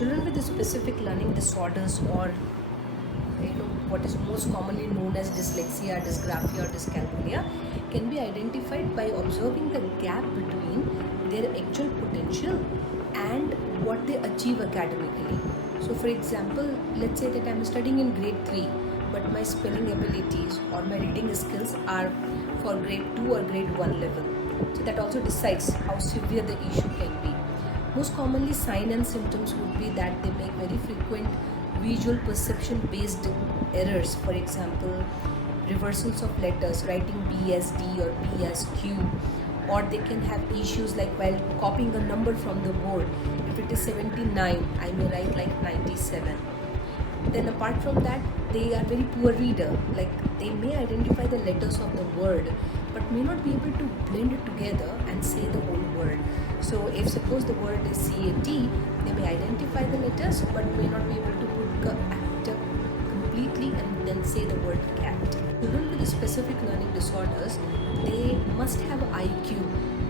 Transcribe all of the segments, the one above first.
Children with specific learning disorders, or what is most commonly known as dyslexia, dysgraphia, or dyscalculia, can be identified by observing the gap between their actual potential and what they achieve academically. So, for example, let's say that I'm studying in grade 3, but my spelling abilities or my reading skills are for grade 2 or grade 1 level. So, that also decides how severe the issue can be. Most commonly, sign and symptoms would be that they make very frequent visual perception based errors. For example, reversals of letters, writing B as D or P as Q, or they can have issues like while copying a number from the board. If it is 79, I may write like 97. Then apart from that, they are very poor reader. Like they may identify the letters of the word, but may not be able to blend it together and say the whole word. So if suppose the word is CAT, they may identify the letters but may not be able to put actor completely and then say the word cat. Children with specific learning disorders, they must have IQ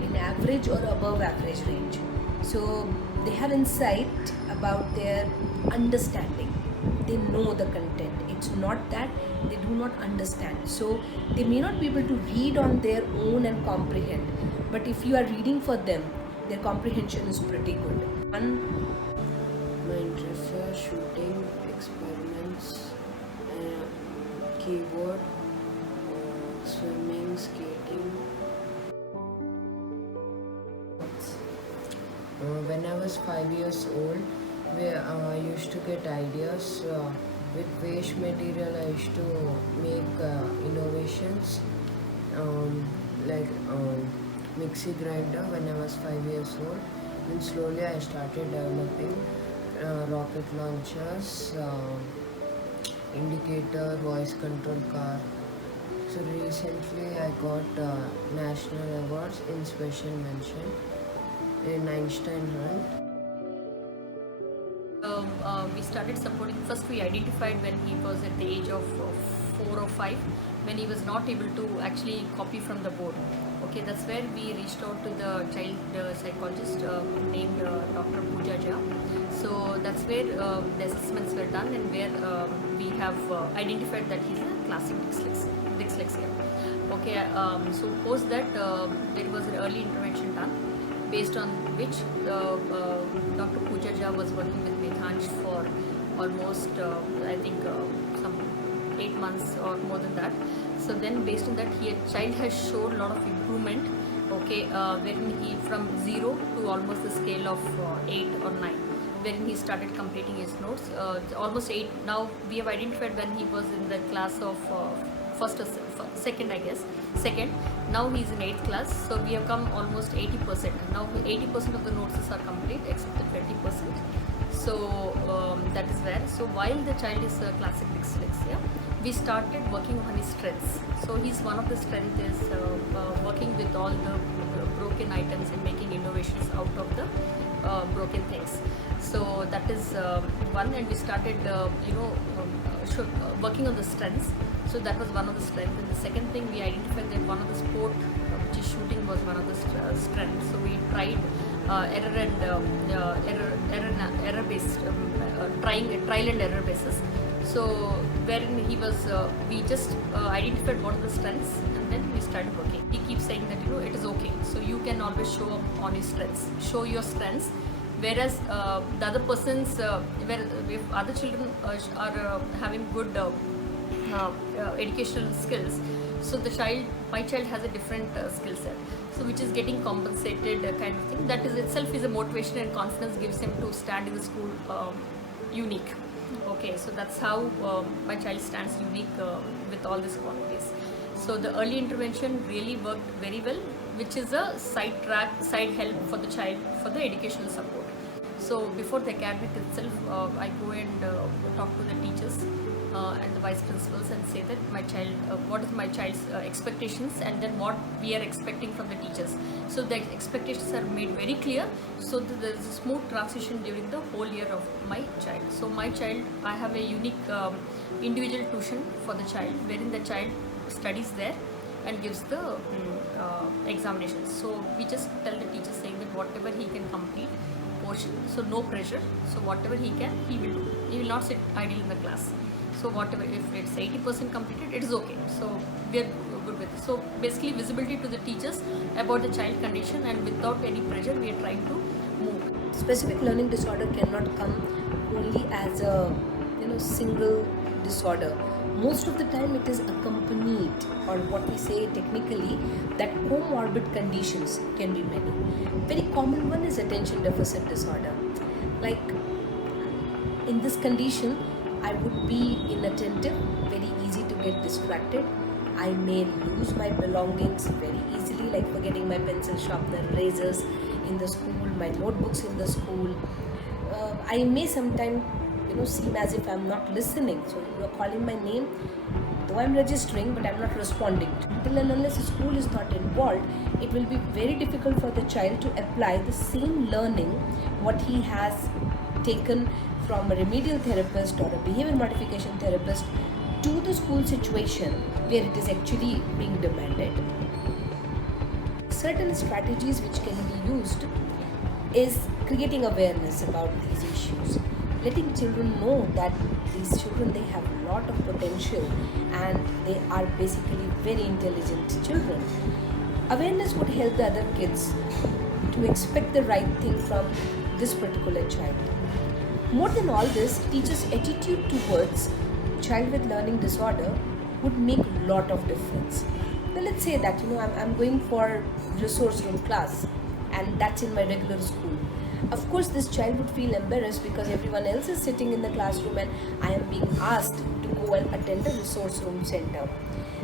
in average or above average range. So they have insight about their understanding. They know the content. It's not that they do not understand. So they may not be able to read on their own and comprehend. But if you are reading for them, their comprehension is pretty good. My interests are shooting, experiments, keyboard, swimming, skating. When I was 5 years old, I used to get ideas. With waste material, I used to make innovations like mixie grinder when I was 5 years old. And slowly I started developing rocket launchers, indicator, voice control car. So recently I got national awards in special mention in Einstein Hunt. We started supporting. First, we identified when he was at the age of 4 or 5, when he was not able to actually copy from the board. Okay, that's where we reached out to the child psychologist named Dr. Pooja Jha. So that's where the assessments were done, and where we have identified that he's a classic dyslexia. Okay, so post that there was an early intervention done, based on which Dr. Pooja Jha was working with Medhansh for almost I think some 8 months or more than that. So then based on that, child has showed a lot of improvement, okay, wherein he from 0 to almost the scale of 8 or 9, wherein he started completing his notes, almost 8. Now we have identified when he was in the class of first or second, I guess, second. Now he's in 8th class, so we have come almost 80%. Now 80% of the notes are complete except the 20%. So that is where. So while the child is classic dyslexia, we started working on his strengths. So one of the strengths is working with all the broken items and making innovations out of the broken things. So that is one, and we started working on the strengths. So that was one of the strengths. And the second thing, we identified that one of the sport, which is shooting, was one of the strengths. So we tried error based, trial and error basis. So wherein he was, we just identified what are the strengths, and then we started working. He keeps saying that it is okay. So you can always show up on his strengths, show your strengths. Whereas the other person's, if other children are having good educational skills, so my child has a different skill set, so which is getting compensated kind of thing. That is itself is a motivation and confidence, gives him to stand in the school unique. Okay, so that's how my child stands unique with all these qualities. So the early intervention really worked very well, which is a side help for the child for the educational support. So before the academic itself, I go and talk to the teachers and the vice principals and say that what is my child's expectations, and then what we are expecting from the teachers. So the expectations are made very clear, so that there is a smooth transition during the whole year of my child. So my child, I have a unique individual tuition for the child, wherein the child studies there and gives the examinations. So we just tell the teacher saying that whatever he can complete, portion, so no pressure. So whatever he can, he will do. He will not sit idle in the class. So whatever, if it's 80% completed, it is okay. So we are good with it. So basically visibility to the teachers about the child condition, and without any pressure we are trying to move. Specific learning disorder cannot come only as a single disorder. Most of the time it is accompanied, or what we say technically, that comorbid conditions can be many. Very common one is attention deficit disorder. Like, in this condition, I would be inattentive, very easy to get distracted. I may lose my belongings very easily, like forgetting my pencil sharpener, razors in the school, my notebooks in the school. I may sometimes seem as if I'm not listening. So you are calling my name, though I'm registering, but I'm not responding. Until and unless the school is not involved, it will be very difficult for the child to apply the same learning what he has taken from a remedial therapist or a behavior modification therapist to the school situation where it is actually being demanded. Certain strategies which can be used is creating awareness about these issues, letting children know that these children, they have a lot of potential and they are basically very intelligent children. Awareness would help the other kids to expect the right thing from this particular child. More than all this, teachers' attitude towards child with learning disorder would make a lot of difference. Now let's say that I'm going for resource room class, and that's in my regular school. Of course, this child would feel embarrassed because everyone else is sitting in the classroom and I am being asked to go and attend a resource room center.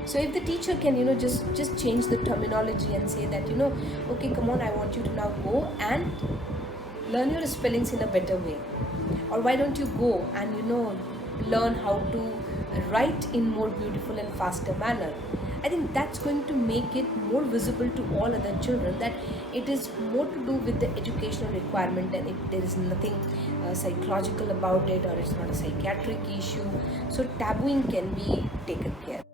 So if the teacher can just change the terminology and say that okay, come on, I want you to now go and learn your spellings in a better way, or why don't you go and learn how to write in more beautiful and faster manner. I think that's going to make it more visible to all other children that it is more to do with the educational requirement, and there is nothing psychological about it, or it's not a psychiatric issue. So tabooing can be taken care.